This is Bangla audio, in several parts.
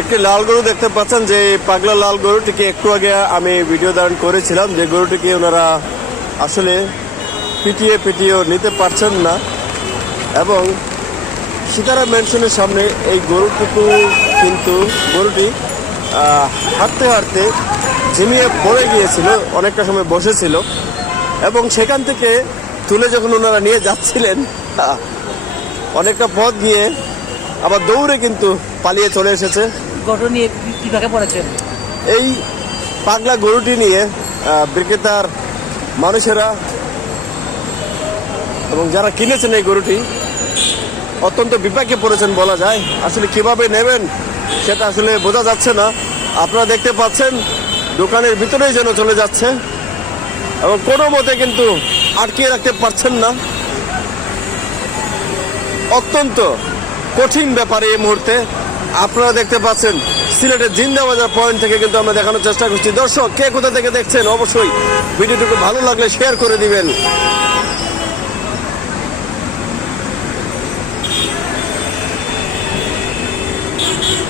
একটি লাল গরু দেখতে পাচ্ছেন, যে পাগলা লাল গরুটিকে একটু আগে আমি ভিডিও ধারণ করেছিলাম, যে গরুটিকে ওনারা আসলে পিটিয়ে পিটিয়েও নিতে পারছেন না। এবং সীতারা ম্যানশনের সামনে এই গরুটুকু কিন্তু, গরুটি হাঁটতে হাঁটতে ঝিমিয়ে পড়ে গিয়েছিল, অনেকটা সময় বসেছিল। এবং সেখান থেকে তুলে যখন ওনারা নিয়ে যাচ্ছিলেন অনেকটা পথ গিয়ে আবার দৌড়ে কিন্তু পালিয়ে চলে এসেছে। এই পাগলা গরুটি নিয়ে বিক্রেতার মানুষেরা এবং যারা কিনেছেন এই গরুটি, অত্যন্ত বিপাকে পড়েছেন বলা যায়। আসলে কীভাবে নেবেন সেটা আসলে বোঝা যাচ্ছে না। আপনারা দেখতে পাচ্ছেন, দোকানের ভিতরেই যেন চলে যাচ্ছে এবং কোনো মতে কিন্তু আটকিয়ে রাখতে পারছেন না। অত্যন্ত কঠিন ব্যাপারে এই মুহূর্তে। আপনারা দেখতে পাচ্ছেন, সিলেটের জিন্দাবাজার পয়েন্ট থেকে কিন্তু আমরা দেখানোর চেষ্টা করছি। দর্শক, কে কোথা থেকে দেখছেন, অবশ্যই ভিডিওটুকু ভালো লাগলে শেয়ার করে দিবেন।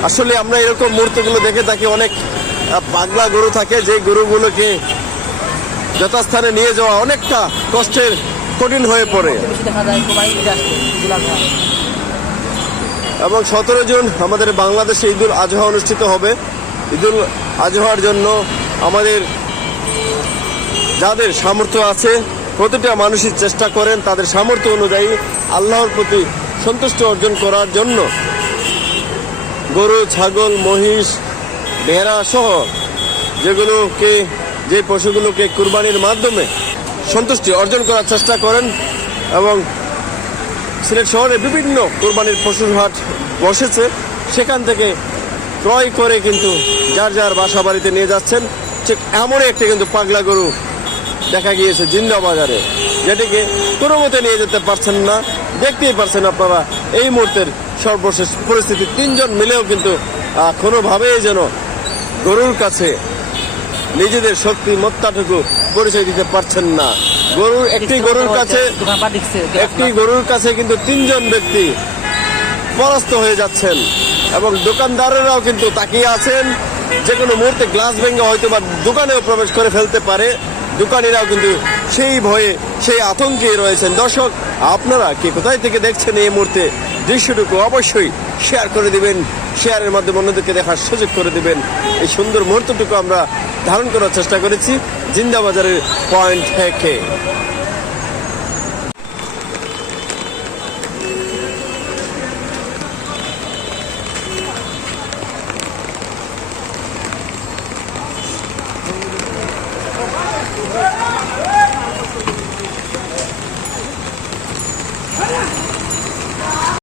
আসলে আমরা এরকম মুহূর্তগুলো দেখে থাকি, অনেক পাগলা গরু থাকে যে গরুগুলোকে যথাস্থানে নিয়ে যাওয়া অনেকটা কষ্টের, কঠিন হয়ে পড়ে। দেখা যায় এবং সতেরো জুন আমাদের বাংলাদেশে ঈদুল আজহা অনুষ্ঠিত হবে। ঈদুল আজহার জন্য আমাদের যাদের সামর্থ্য আছে, প্রতিটা মানুষই চেষ্টা করেন তাদের সামর্থ্য অনুযায়ী আল্লাহর প্রতি সন্তুষ্ট অর্জন করার জন্য। গরু, ছাগল, মহিষ, ভেড়া সহ যেগুলোকে, যে পশুগুলোকে কুরবানির মাধ্যমে সন্তুষ্টি অর্জন করার চেষ্টা করেন এবং সিলেট শহরে বিভিন্ন কোরবানির পশুর হাট বসেছে। সেখান থেকে ক্রয় করে কিন্তু যার যার বাসা বাড়িতে নিয়ে যাচ্ছেন। ঠিক এমনই একটি কিন্তু পাগলা গরু দেখা গিয়েছে জিন্দা বাজারে যেটিকে কোনো মতে নিয়ে যেতে পারছেন না। দেখতেই পারছেন আপনারা, এই মুহূর্তের সর্বশেষ পরিস্থিতি। তিনজন মিলেও কিন্তু কোনোভাবেই যেন গরুর কাছে নিজেদের শক্তি, মত্তাটুকু পরিচয় দিতে পারছেন না। গরুর একটি গরুর কাছে একটি গরুর কাছে কিন্তু তিনজন ব্যক্তি পরাস্ত হয়ে যাচ্ছেন এবং দোকানদারেরাও কিন্তু তাকিয়ে আছেন। যে কোনো মুহূর্তে গ্লাস ভেঙে হয়তো বা দোকানেও প্রবেশ করে ফেলতে পারে। দোকানিরাও কিন্তু সেই ভয়ে সেই আতঙ্কে রয়েছেন। দর্শক আপনারা কি কোথায় থেকে দেখছেন এই মুহূর্তে? দৃশ্যটুকু অবশ্যই শেয়ার করে দিবেন। শেয়ারের মাধ্যমে অন্যদেরকে দেখার সুযোগ করে দিবেন। এই সুন্দর মুহূর্তটুকু আমরা ধারণ করার চেষ্টা করেছি জিন্দাবাজারের পয়েন্ট থেকে